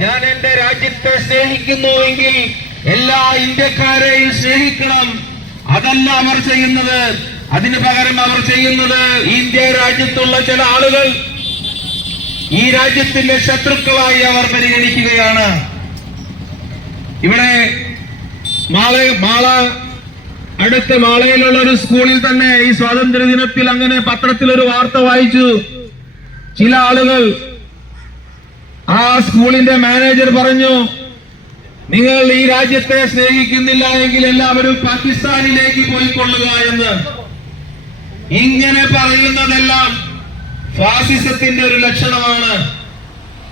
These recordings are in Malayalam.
ഞാൻ എന്റെ രാജ്യത്തെ സ്നേഹിക്കുന്നുവെങ്കിൽ എല്ലാ ഇന്ത്യക്കാരെയും സ്നേഹിക്കണം. അതല്ല അവർ ചെയ്യുന്നത്. അതിനു പകരം അവർ ചെയ്യുന്നത് ഇന്ത്യ രാജ്യത്തുള്ള ചില ആളുകൾ ഈ രാജ്യത്തിന്റെ ശത്രുക്കളായി അവർ പരിഗണിക്കുകയാണ്. ഇവിടെ അടുത്ത മാളയിലുള്ള ഒരു സ്കൂളിൽ തന്നെ ഈ സ്വാതന്ത്ര്യ ദിനത്തിൽ അങ്ങനെ പത്രത്തിൽ ഒരു വാർത്ത വായിച്ചു. ചില ആളുകൾ, ആ സ്കൂളിന്റെ മാനേജർ പറഞ്ഞു, നിങ്ങൾ ഈ രാജ്യത്തെ സ്നേഹിക്കുന്നില്ല എങ്കിൽ എല്ലാവരും പാകിസ്ഥാനിലേക്ക് പോയിക്കൊള്ളുക എന്ന്. ഇങ്ങനെ പറയുന്നതെല്ലാം ഫാസിസത്തിന്റെ ഒരു ലക്ഷണമാണ്.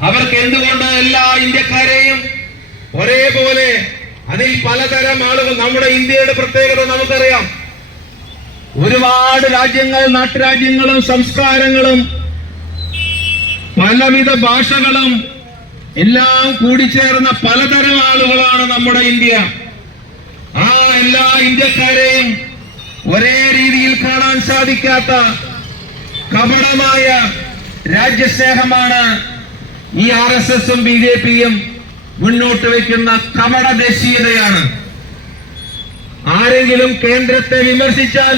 അവർക്ക് എന്തുകൊണ്ട് എല്ലാ ഇന്ത്യക്കാരെയും ഒരേപോലെ, അതിൽ പലതരം ആളുകൾ, നമ്മുടെ ഇന്ത്യയുടെ പ്രത്യേകത നമുക്കറിയാം. ഒരുപാട് രാജ്യങ്ങൾ, നാട്ടുരാജ്യങ്ങളും സംസ്കാരങ്ങളും പലവിധ ഭാഷകളും എല്ലാം കൂടിച്ചേർന്ന പലതരം ആളുകളാണ് നമ്മുടെ ഇന്ത്യ. ആ എല്ലാ ഇന്ത്യക്കാരെയും ഒരേ രീതിയിൽ കാണാൻ സാധിക്കാത്ത കപടമായ രാജ്യസ്നേഹമാണ് ഈ RSSഉം BJPയും മുന്നോട്ട് വയ്ക്കുന്ന കപട ദേശീയതയാണ്. ആരെങ്കിലും കേന്ദ്രത്തെ വിമർശിച്ചാൽ,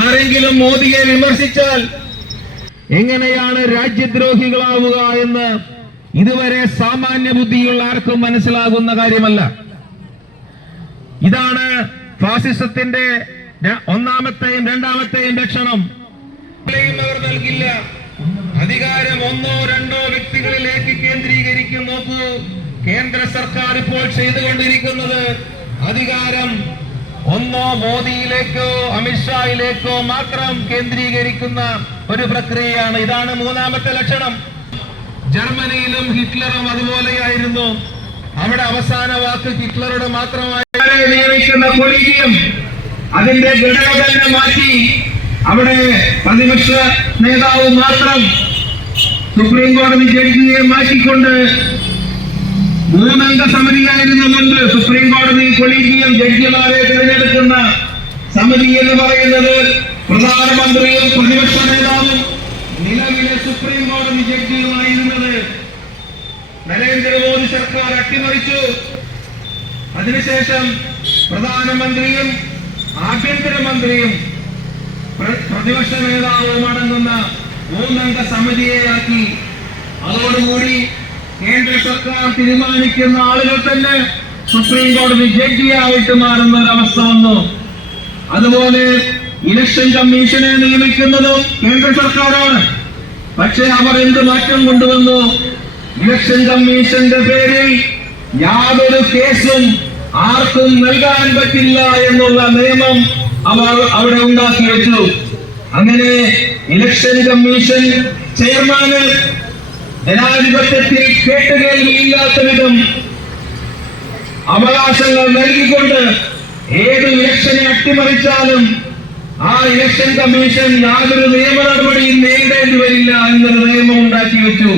ആരെങ്കിലും മോദിയെ വിമർശിച്ചാൽ എങ്ങനെയാണ് രാജ്യദ്രോഹികളാവുക എന്ന് ഇതുവരെ സാമാന്യ ബുദ്ധിയുള്ള ആർക്കും മനസ്സിലാകുന്ന കാര്യമല്ല. ഇതാണ് ഫാസിസത്തിന്റെ ഒന്നാമത്തെയും രണ്ടാമത്തെയും ലക്ഷണം. അവർ നൽകില്ല. അധികാരം ഒന്നോ രണ്ടോ വ്യക്തികളിലേക്ക് കേന്ദ്രീകരിക്കും. നോക്കൂ, കേന്ദ്ര സർക്കാർ ഇപ്പോൾ ചെയ്തുകൊണ്ടിരിക്കുന്നത് അധികാരം ഒന്നോ മോദിയിലേക്കോ അമിത്ഷായിലേക്കോ മാത്രം കേന്ദ്രീകരിക്കുന്ന ഒരു പ്രക്രിയയാണ്. ഇതാണ് മൂന്നാമത്തെ ലക്ഷണം. ജർമ്മനിയിലും ഹിറ്റ്ലറും അതുപോലെയായിരുന്നു. അവിടെ അവസാന വാക്ക് ഹിറ്റ്ലറുടെ മാത്രമായി നിയമിക്കുന്ന കൊളീജിയം, അതിന്റെ ഘടന തന്നെ മാറ്റി അവിടെ പ്രതിപക്ഷ നേതാവ് മാത്രം സുപ്രീം കോടതി ജഡ്ജിയെ മാറ്റിക്കൊണ്ട് 3 അംഗ സമിതിയായിരുന്നു മുൻപ്. സുപ്രീം കോടതി കൊളീജിയം ജഡ്ജിമാരെ തിരഞ്ഞെടുക്കുന്ന സമിതി എന്ന് പറയുന്നത് പ്രധാനമന്ത്രിയും പ്രതിപക്ഷ നേതാവും നിലവിലെ സുപ്രീം കോടതി ജഡ്ജിയുമായിരുന്നത് നരേന്ദ്രമോദി സർക്കാർ അട്ടിമറിച്ചു. അതിനുശേഷം പ്രധാനമന്ത്രിയും ആഭ്യന്തരമന്ത്രിയും പ്രതിപക്ഷ നേതാവും അടങ്ങുന്ന 3 അംഗ സമിതിയെയാക്കി. അതോടുകൂടി കേന്ദ്ര സർക്കാർ തീരുമാനിക്കുന്ന ആളുകൾ തന്നെ സുപ്രീം കോടതി ജഡ്ജിയായിട്ട് മാറുന്ന ഒരവസ്ഥ വന്നു. അതുപോലെ ഇലക്ഷൻ കമ്മീഷനെ നിയമിക്കുന്നതും കേന്ദ്ര സർക്കാരാണ്. പക്ഷേ അവർ എന്ത് മാറ്റം കൊണ്ടുവന്നു? ഇലക്ഷൻ കമ്മീഷന്റെ പേരിൽ യാതൊരു കേസും ആർക്കും നൽകാൻ പറ്റില്ല എന്നുള്ള നിയമം അവർ അവിടെ ഉണ്ടാക്കി വെച്ചു. അങ്ങനെ ഇലക്ഷൻ കമ്മീഷൻ ചെയർമാന് ജനാധിപത്യത്തിൽ കേട്ടുകേൾവിയില്ലാത്ത വിധം അവകാശങ്ങൾ നൽകിക്കൊണ്ട് ഏത് ഇലക്ഷനെ അട്ടിമറിച്ചാലും ആ ഇലക്ഷൻ കമ്മീഷൻ യാതൊരു നിയമ നടപടിയും നേരിടേണ്ടി വരില്ല എന്നൊരു നിയമം ഉണ്ടാക്കി വെച്ചു.